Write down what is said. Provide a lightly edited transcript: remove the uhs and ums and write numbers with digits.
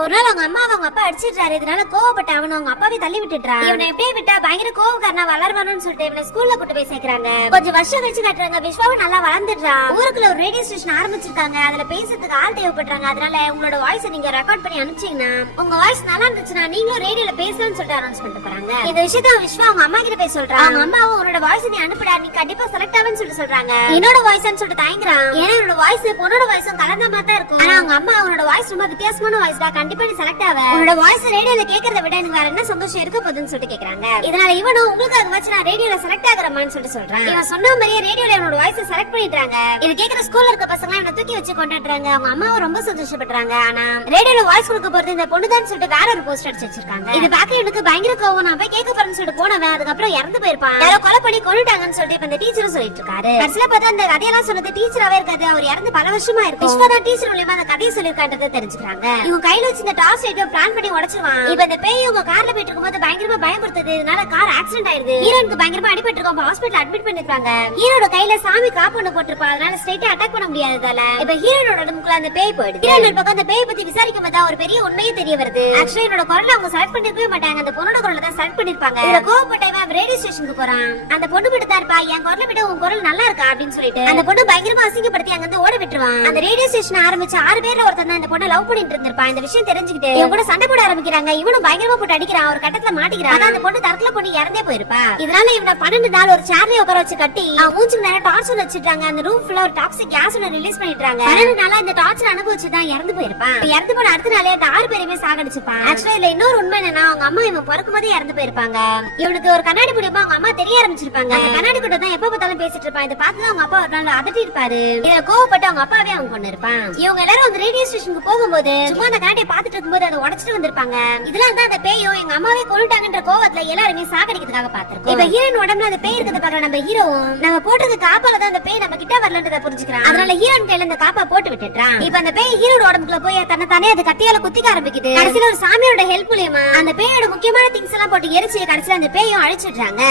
ஒரு நாள் அவங்க அம்மா அவங்க அப்பா அடிச்சிட்டாரு. இதனால கோவப்பட்ட அவன் அவங்க அப்பாவே தள்ளி விட்டுட்டான். இவனை எப்படியே விட்டா பயங்கர கோவக்காரனா வளர்வானுன்னு சொல்லிட்டு இவனை ஸ்கூல்ல கூட்டு போய் சேர்க்கறாங்க. கொஞ்சம் வருஷம் கழிச்சு காட்டுறாங்க விஸ்வாவும் நல்லா வளர்ந்துடுறான். ஊருக்குள்ள ஒரு ரேடியோ ஸ்டேஷன் ஆரம்பிச்சிருக்காங்க. அதுல பேசுறதுக்கு ஆள் தேவைப்படுறாங்க. அதனால உங்களோட வாய்ஸ் நீங்க ரெக்கார்ட் பண்ணி அனுப்பிச்சீங்கன்னா உங்க வாய்ஸ் நல்லா இருந்துச்சுன்னா நீங்களும் ரேடியோல பேசலாம்னு சொல்லிட்டு அனௌன்ஸ் பண்ணிட்டு போறாங்க. இந்த விஷயத்த விஸ்வா அவங்க அம்மா கிட்ட போய் சொல்றான். அவங்க அம்மாவும் உன்னோட வாய்ஸ் நீ அனுப்புடா, நீ கண்டிப்பா செலக்ட் ஆவேன்னு சொல்லிட்டு சொல்றாங்க. என்னோட வாய்ஸ்னு சொல்லிட்டு தயங்குறான். ஏன்னா என்னோட வாய்ஸ் பொண்ணோட வாய்ஸும் கலந்த மாதிரி தான் இருக்கும். ஆனா அவங்க அம்மா உன்னோட வாய்ஸ் ரொம்ப வித்தியாசமான வாய்ஸ் தான், கண்டிப்பா நீ செலக்ட் ஆவ. உன்னோட வாய்ஸ் ரேடியோல கேக்குறத விட எனக்கு வேற என்ன சந்தோஷம் இருக்க போகுதுன்னு சொல்லிட்டு கேக்குறாங்க. இதனால இவனும் உங்களுக்காக வச்சு நான் ரேடியோல செலக்ட் ஆகறமான்னு சொல்லிட்டு சொல்றான். இவன் சொன்ன மாதிரியே ரேடியோல இவனோட வாய்ஸ் செலக்ட் பண்ணிட்டாங்க. இது கேக்குற ஸ்கூல்ல இருக்க பசங்க இவனை தூக்கி வச்சு கொண்டாடுறாங்க. அவங்க அம்மாவும் ரொம்ப சந்தோஷப்படுறாங்க. ஆனா ரேடியோல வாய்ஸ் கொடுக்க போறது இந்த பொண்ணுதான் சொல்லிட்டு வேற ஒரு போஸ்டர் அடிச்சு வச்சிருக்காங்க. இது பாக்க எனக்கு பயங்கர கோவம். நான் போய் கேட்க போறேன்னு சொல்லிட்டு போனவன் அதுக்கப்புறம் இறந்து போயிருப்பான். யாரோ கொலை பண்ணி கொன்னுட்டாங்கன்னு சொல்லிட்டு இப்ப இந்த டீச்சரும் சொல்லிட்டு இருக்காரு. கடைசியில பார்த்தா அந்த கதையெல்லாம் சொன்னது டீச்சராவே இருக்காது. அவர் இறந்து பல வருஷமா இருக்கு. விஸ்வதான் டீச்சர் மூலமா அந்த கதையை சொல்லிருக்கான்றதை தெரிஞ்சுக்கிறாங்க. இவங்க கையில வச்சு இந்த டார்ச் லைட்டை பிளான் பண்ணி உடைச்சிருவான். இப்ப இந்த பேய் உங்க கார்ல போயிட்டு இருக்கும்போது பயங்கரமா பயப்படுத்துது. இதனால கார் ஆக்சிடென்ட் ஆயிடுது. ஹீரோனுக்கு பயங்கரமா அடிபட்டு இருக்கும். ஹாஸ்பிடல் அட்மிட் பண்ணிருக்காங்க. ஹீரோட கையில சாமி காப்பு போட்டிருப்பா. அதனால ஸ்ட்ரைட்டா அட்டாக் பண்ண முடியாததால இப்ப ஹீரோனோட உடம்புக்குள்ள அந்த பேய் போயிடுது. ஹீரோன் பக்கம் அந்த பேய் பத்தி விசாரிக்கும் போது ஒரு பெரிய உண்மையே தெரிய வருது. ஆக்சுவலா என்னோட குரலை அவங்க செலக்ட் பண்ணிருக்கவே மாட்டாங்க. அந்த பொண்ணோட குரலை தான் செலக்ட் பண்ணிருப்பாங்க. இதுல கோவப்பட்ட இவன் ரேடியோ ஸ்டேஷனுக்கு போறான். அந்த பொண்ணு கிட்ட தான் இருப்பா, என் குரலை விட உன் குரல் நல்லா இருக்கா அப்படின்னு சொல்லிட்டு அந்த பொண்ணு பயங்கரமா அசிங்கப்படுத்தி அங்க இருந்து ஓட விட்டுருவான். அந்த ரேடியோ ஸ்டேஷன் ஆரம்பிச்சு 6 பேர்ல ஒருத்தன் தான் இந்த பொண்ணை லவ் பண்ணிட்டு இருந்திருப்பான். இந்த விஷயம் தெரிஞ்சுக்கிட்டு இவங்க கூட சண்டை போட ஆரம்பிக்கிறாங்க. இவனும் பயங்கரமா போட்டு அடிக்கிறான். ஒரு கட்டத்துல மாட்டிக்கிறான். அந்த பொண்ணு தற்கொலை பண்ணி இறந்தே போயிருப்பா. இதனால இவனை 12 நாள் ஒரு சேர்ல உட்கார வச்சு கட்டி மூஞ்சுக்கு நேரம் டார்ச்சர் வச்சிட்டாங்க. அந்த ரூம் ஃபுல்லா ஒரு டாக்ஸிக் கேஸ் ரிலீஸ் பண்ணிட்டாங்க. 12 நாளா இந்த டார்ச்சர் அனுபவிச்சு தான் இறந்து போயிருப்பான். இறந்து போன அடுத்த நாளே அந்த 6 பேரையுமே சாகடிச்சுப்பான். ஆக்சுவலா இல்ல இன்னொரு உண்மை என்னன்னா அவங்க அம்மா இவன் பிறக்கும் போதே இறந்து போயிருப்பாங்க. இவனுக்கு ஒரு கண்ணாடி மூலியமா அவங்க அம்மா தெரிய ஆரம்பிச்சிருப்பாங்க. அந்த கண்ணாடி கூட தான் எப்ப பார்த்தாலும் பேசிட்டு இருப்பான். இதை பார்த்து அவங்க அப்பா ஒரு நாள் அதட்டி இருப்பாரு. இத கோவப்பட்டு அவங்க அப்பாவே அவங்க கொண்டு இருப்பான். இவங்க எல்லாரும் அந்த ரேடியோ ஸ்டேஷனுக்கு போகும்போது சும்மா அந்த கண்ணாடியை பார்த்துட்டு இருக்கும்போது அதை உடைச்சிட்டு வந்திருப்பாங்க. இதெல்லாம் தான் அந்த பேயும் எங்க அம்மாவே கொண்டுட்டாங்கன்ற கோவத்துல எல்லாருமே சாகடிக்கிறதுக்காக பாத்துருக்கோம். இப்ப ஹீரோயின் உடம்புல அந்த பேய் இருக்கிறத பாக்குற நம்ம ஹீரோவும் நம்ம போட்டுருக்க காப்பால தான் அந்த பேய் நம்ம கிட்ட வரலன்றத புரிஞ்சுக்கிறான். அதனால ஹீரோயின் கையில அந்த காப்பா போட்டு விட்டுட்டான். இப்ப அந்த பேய் ஹீரோட உடம்புக்குள்ள போய் தன்னை தானே அது கத்தியால குத்திக்க ஆரம்பிக்குது. கடைசியில ஒரு சாமியோட ஹெல்ப் மூலியமா அந்த பேயோட முக்கியமான திங்ஸ் எல்லாம் போட்டு எரிச்சு கடைசியில அந்த பேயும் அழிச்சிடுறாங்க.